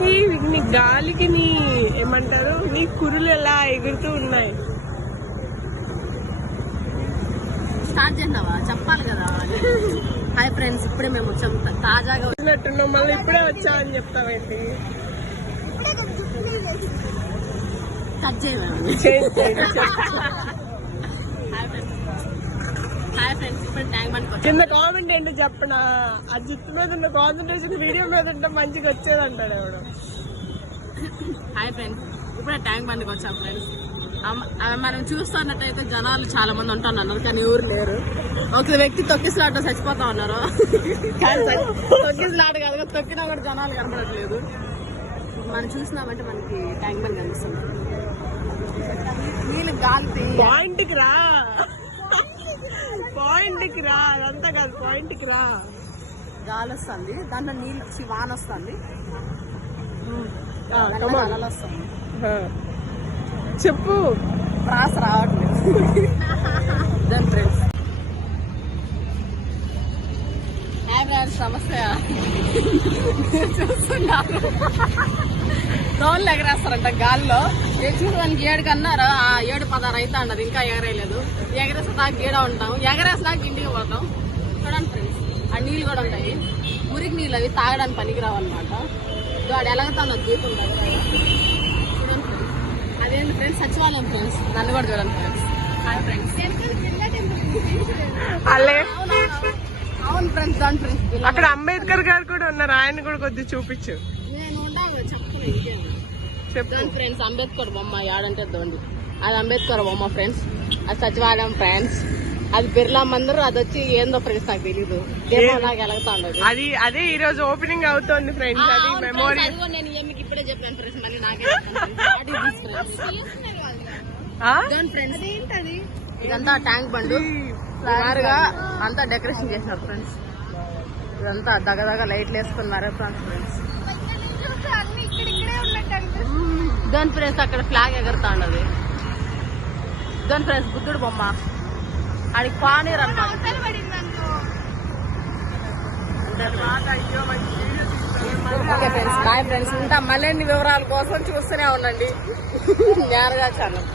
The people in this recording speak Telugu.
నీ గాలికి నీ ఏమంటారు నీ కురులు ఎలా ఎగురుతూ ఉన్నాయి. స్టార్ట్ చేసినావా? చెప్పాలి కదా. హాయ్ ఫ్రెండ్స్, ఇప్పుడే మేము వచ్చాం. తాజాగా వచ్చినట్టున్నాం, మళ్ళీ ఇప్పుడే వచ్చా అని చెప్తావేంటి? కట్ చేయమని. హాయ్ ఫ్రెండ్స్, ఇప్పుడు ట్యాంక్ బండ్ కింద కామెంట్ ఏంటో చెప్పనా? ఆ జుట్టు మీద ఉన్న కాన్సన్ట్రేషన్ వీడియో మీద ఉంటే మంచిగా వచ్చేది అంటాడు ఎవడు. హాయ్ ఫ్రెండ్స్, ఇప్పుడే ట్యాంక్ బండ్కి వచ్చాం ఫ్రెండ్స్. మనం చూస్తున్నట్టయితే జనాలు చాలా మంది ఉంటున్నారు, కానీ ఎవరు లేరు. ఒక వ్యక్తి తొక్కిసలాట చచ్చిపోతా ఉన్నారు. తొక్కిసలాట కాదు, తొక్కినా కూడా జనాలు కనపడట్లేదు. మనం చూసినామంటే మనకి ట్యాంక్ బండ్ కనిపిస్తుంది. నీళ్ళు గాలి పాయింట్కి రా, పాయింట్కి రా, అదంతా కాదు పాయింట్కి రా. గాలి వస్తుంది, దాంట్లో నీళ్ళు వాన వస్తుంది, వస్తుంది. చెప్పు, ప్రాస రావట్లేదు. దాని ఫ్రెండ్స్ సమస్య చూస్తున్నారు. డ్రోన్లు ఎగరేస్తారంట గాల్లో. చూడడానికి 7 కన్నారు, 7-16 అయితే అన్నది, ఇంకా ఎగరేయలేదు. ఎగరేస్తే దాకా గీడ ఉంటాం, ఎగరేసినాక ఇంటికి పోతాం. చూడండి ఫ్రెండ్స్, ఆ నీళ్ళు కూడా ఉంటాయి, మురికి నీళ్ళు. అవి తాగడానికి పనికిరావన్నమాట. వాడు ఎలాగతాను దీపం కదా. చూడండి ఫ్రెండ్స్, అదేంటి ఫ్రెండ్స్, సచివాలయం ఫ్రెండ్స్. నన్ను కూడా చూడండి ఫ్రెండ్స్. Hi friends. అవును ఫ్రెండ్స్, దాని ఫ్రెండ్స్ అక్కడ అంబేద్కర్ గారు కూడా ఉన్నారు, ఆయన కూడా కొద్దిగా చూపించు. నేను చెప్పను ఫ్రెండ్స్. అంబేద్కర్ బొమ్మ యాడంటే దోండి, అది అంబేద్కర్ బొమ్మ ఫ్రెండ్స్. అది సచివాలయం ఫ్రెండ్స్. అది బిర్లా మందిర్, అది వచ్చి ఏందో ఫ్రెండ్స్ నాకు తెలీదు. నాకు ఎలాగతా ఉండదు. అదే ఈ రోజు ఓపెనింగ్ అవుతోంది ఫ్రెండ్స్. అది మెమోరీ. నేను ఏమికి ఇప్పుడే చెప్పాను ఫ్రెండ్స్, మళ్ళీ నాకే ఫ్రెండ్స్. ఇదంతా ట్యాంక్ బండ్ సుమారుగా అంతా డెకరేషన్ చేసినారు ఫ్రెండ్స్. ఇదంతా దగ్గర లైట్లు వేసుకున్నారు ఫ్రెండ్స్. దాని ఫ్రెండ్స్ అక్కడ ఫ్లాగ్ ఎగరుతా ఉండదు. దాని ఫ్రెండ్స్ బుద్ధుడు బొమ్మ, ఆడికి పానీరు అన్నమాట. Okay friends, bye friends. ఇంకా మళ్ళీ వివరాల కోసం చూస్తూనే ఉండండి నేరుగా ఛానల్.